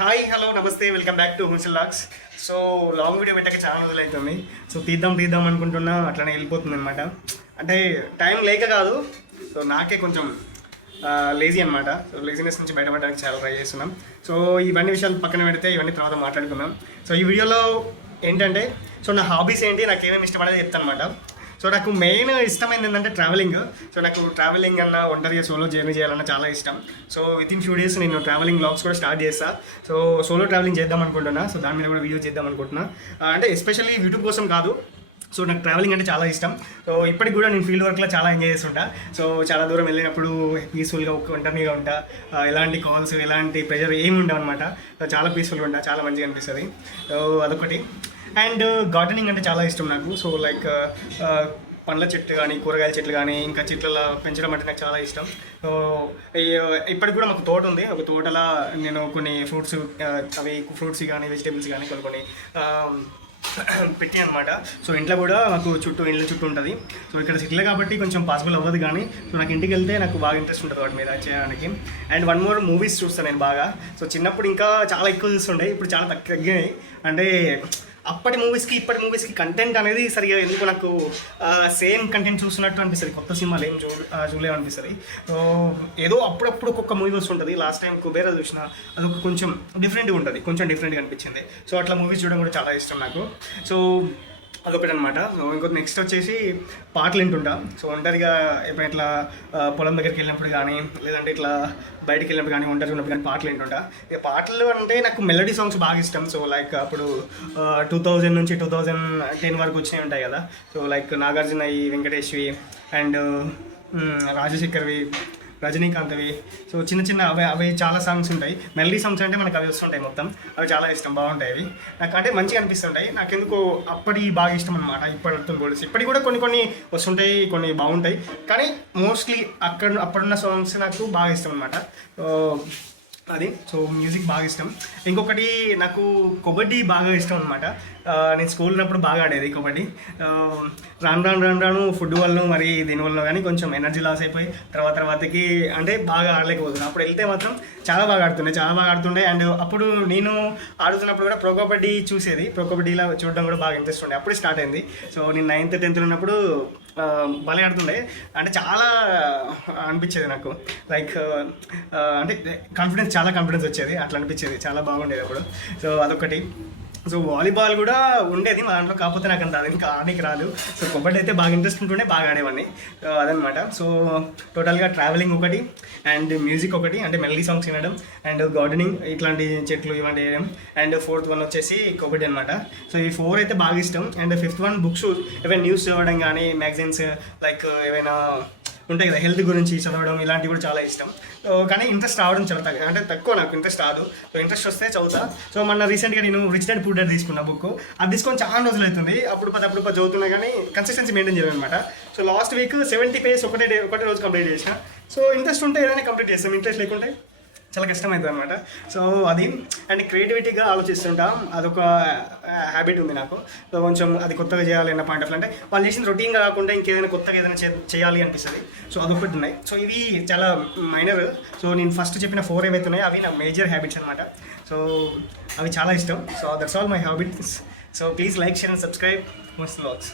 Hi hello నమస్తే welcome back to హున్సిల్ లాక్స్. సో లాంగ్ వీడియో పెట్టాక చాలా రోజులు అవుతుంది. సో తీద్దాం అనుకుంటున్నా, అట్లనే వెళ్ళిపోతుంది అనమాట. అంటే టైం లేక కాదు, సో నాకే కొంచెం లేజీ అనమాట. సో లేజినెస్ నుంచి బయటపడడానికి చాలా ట్రై చేస్తున్నాం. సో ఇవన్నీ విషయాలు పక్కన పెడితే ఇవన్నీ తర్వాత మాట్లాడుకుందాం. సో ఈ వీడియోలో ఏంటంటే, సో నా హాబీస్ ఏంటి, నాకు ఏమేమి ఇష్టపడేది చెప్తాను అనమాట. సో నాకు మెయిన్ ఇష్టమైంది ఏంటంటే ట్రావెలింగ్. సో నాకు ట్రావెలింగ్ అన్న ఒంటరిగా సోలో జర్నీ చేయాలన్న చాలా ఇష్టం. సో వితిన్ ఫ్యూ డేస్ నేను ట్రావెలింగ్ బ్లాగ్స్ కూడా స్టార్ట్ చేస్తాను. సో సోలో ట్రావెలింగ్ చేద్దాం అనుకుంటున్నా. సో దాని మీద కూడా వీడియో చేద్దాం అనుకుంటున్నా. అంటే ఎస్పెషల్లీ యూట్యూబ్ కోసం కాదు. సో నాకు ట్రావెలింగ్ అంటే చాలా ఇష్టం. సో ఇప్పటికి కూడా నేను ఫీల్డ్ వర్క్లో చాలా ఎంజాయ్ చేస్తుంటా. సో చాలా దూరం వెళ్ళినప్పుడు పీస్ఫుల్గా ఒంటరిగా ఉంటా. ఎలాంటి కాల్స్, ఎలాంటి ప్రెషర్ ఏమి ఉండవు అనమాట. సో చాలా పీస్ఫుల్గా ఉంటా, చాలా మంచిగా అనిపిస్తుంది. సో అదొకటి. అండ్ గార్డెనింగ్ అంటే చాలా ఇష్టం నాకు. సో లైక్ పండ్ల చెట్లు కానీ, కూరగాయల చెట్లు కానీ, ఇంకా చెట్లలో పెంచడం అంటే నాకు చాలా ఇష్టం. సో ఇప్పటికి కూడా మాకు తోట ఉంది. ఒక తోటలో నేను కొన్ని ఫ్రూట్స్, అవి ఫ్రూట్స్ కానీ వెజిటేబుల్స్ కానీ కొన్ని పెట్టి అనమాట. సో ఇంట్లో కూడా మాకు ఇళ్ళ చుట్టూ ఉంటుంది. సో ఇక్కడ సిటీలో కాబట్టి కొంచెం పాసిబుల్ అవ్వదు, కానీ సో నాకు ఇంటికి వెళ్తే నాకు బాగా ఇంట్రెస్ట్ ఉంటుంది వాటి మీద చేయడానికి. అండ్ వన్ మోర్, మూవీస్ చూస్తాను నేను బాగా. సో చిన్నప్పుడు ఇంకా చాలా ఎక్కువ చూస్తుండే, ఇప్పుడు చాలా తగ్గినాయి. అంటే అప్పటి మూవీస్కి ఇప్పటి మూవీస్కి కంటెంట్ అనేది సరిగా ఎందుకు నాకు సేమ్ కంటెంట్ చూస్తున్నట్టు అనిపిస్తుంది. కొత్త సినిమాలు ఏం చూడలేము అనిపిస్తుంది. సో ఏదో అప్పుడప్పుడు ఒక్కొక్క మూవీ వస్తుంటుంది. లాస్ట్ టైం కుబేరా చూసిన, అదొక కొంచెం డిఫరెంట్గా ఉంటుంది, కొంచెం డిఫరెంట్గా అనిపించింది. సో అట్లా మూవీస్ చూడడం కూడా చాలా ఇష్టం నాకు. సో అదొకటి అనమాట. సో ఇంకొక నెక్స్ట్ వచ్చేసి పాటలు వింటుంటా. సో ఒంటరిగా ఎప్పుడు ఇట్లా పొలం దగ్గరికి వెళ్ళినప్పుడు కానీ, లేదంటే ఇట్లా బయటికి వెళ్ళినప్పుడు కానీ, ఒంటరి ఉన్నప్పుడు కానీ పాటలు వింటుంటా. ఇక పాటలు అంటే నాకు మెలోడీ సాంగ్స్ బాగా ఇష్టం. సో లైక్ అప్పుడు 2000 నుంచి 2010 వరకు వచ్చినవి ఉంటాయి కదా. సో లైక్ నాగార్జునవి, వెంకటేష్వి అండ్ రాజశేఖర్వి, రజనీకాంత్వి. సో చిన్న అవి చాలా సాంగ్స్ ఉంటాయి. మెలడీ సాంగ్స్ అంటే మనకు అవి వస్తుంటాయి మొత్తం. అవి చాలా ఇష్టం, బాగుంటాయి అవి నాకు. అంటే మంచిగా అనిపిస్తుంటాయి. నాకు ఎందుకు అప్పటి బాగా ఇష్టం అనమాట. ఇప్పటితో పోలిసి ఇప్పటికి కూడా కొన్ని వస్తుంటాయి, కొన్ని బాగుంటాయి. కానీ మోస్ట్లీ అప్పుడున్న సాంగ్స్ నాకు బాగా ఇష్టం అనమాట. అది. సో మ్యూజిక్ బాగా ఇష్టం. ఇంకొకటి నాకు కబడ్డీ బాగా ఇష్టం అనమాట. నేను స్కూల్ ఉన్నప్పుడు బాగా ఆడేది కబడ్డీ. రాను ఫుడ్ వల్ల మరి దీనివల్ల కానీ కొంచెం ఎనర్జీ లాస్ అయిపోయి తర్వాతకి అంటే బాగా ఆడలేకపోతున్నాను. అప్పుడు వెళ్తే మాత్రం చాలా బాగా ఆడుతుండే. అండ్ అప్పుడు నేను ఆడుతున్నప్పుడు కూడా ప్రో కబడ్డీ చూసేది. ప్రో కబడ్డీలో చూడడం కూడా బాగా ఇంట్రెస్ట్ ఉండే. అప్పుడే స్టార్ట్ అయింది. సో నేను 9th 10th ఉన్నప్పుడు భలే ఆడుతుండే. అంటే చాలా అనిపించేది నాకు. లైక్ అంటే చాలా కాన్ఫిడెన్స్ వచ్చేది. అట్లా అనిపించేది, చాలా బాగుండేది అప్పుడు. సో అదొకటి. సో వాలీబాల్ కూడా ఉండేది మా దాంట్లో, కాకపోతే నాకు అంత ఇంకా ఆడడానికి రాదు. సో కబడ్డీ అయితే బాగా ఇంట్రెస్ట్ ఉంటుండే, బాగా ఆడేవాడిని. అదనమాట. సో టోటల్గా ట్రావెలింగ్ ఒకటి, అండ్ మ్యూజిక్ ఒకటి, అంటే మెలడీ సాంగ్స్ వినడం, అండ్ గార్డెనింగ్, ఇట్లాంటి చెట్లు ఇవన్నీ వేయడం, అండ్ 4th one వచ్చేసి కబడ్డీ అనమాట. సో ఈ 4 అయితే బాగా ఇష్టం. అండ్ 5th one బుక్స్, ఏవైనా న్యూస్ చదవడం కానీ, మ్యాగజైన్స్ లైక్ ఏవైనా ఉంటాయి కదా హెల్త్ గురించి చదవడం, ఇలాంటివి కూడా చాలా ఇష్టం. కానీ ఇంట్రెస్ట్ రావడం చాలా అంటే తక్కువ, నాకు ఇంట్రెస్ట్ రాదు. సో ఇంట్రెస్ట్ వస్తే చదువుతా. సో మొన్న రీసెంట్గా నేను రిచ్ డాడ్ పూర్ డాడ్ తీసుకున్న బుక్. అది తీసుకొని చాలా రోజులు అవుతుంది. అప్పుడు చదువుతున్నా కానీ కన్సిస్టెన్సీ మెయింటైన్ చేయాలి అనమాట. సో లాస్ట్ వీక్ 70 pages ఒకటే రోజు కంప్లీట్ చేసిన. సో ఇంట్రెస్ట్ ఉంటే ఏదైనా కంప్లీట్ చేస్తాం, ఇంట్రెస్ట్ లేకుంటే చాలా కష్టమవుతుంది అనమాట. సో అది. అండ్ క్రియేటివిటీగా ఆలోచిస్తుంటాం, అదొక హ్యాబిట్ ఉంది నాకు. సో కొంచెం అది కొత్తగా చేయాలి అన్న పాయింట్ ఆఫ్ అంటే వాళ్ళు చేసిన రొటీన్గా కాకుండా ఇంకేదైనా కొత్తగా ఏదైనా చేయాలి అనిపిస్తుంది. సో అదొకటి ఉన్నాయి. సో ఇవి చాలా మైనర్. సో నేను ఫస్ట్ చెప్పిన 4 ఏవైతే ఉన్నాయో అవి నా మేజర్ హ్యాబిట్స్ అనమాట. సో అవి చాలా ఇష్టం. So that's all my habits. So please like, share and subscribe హున్సిల్ లాక్స్.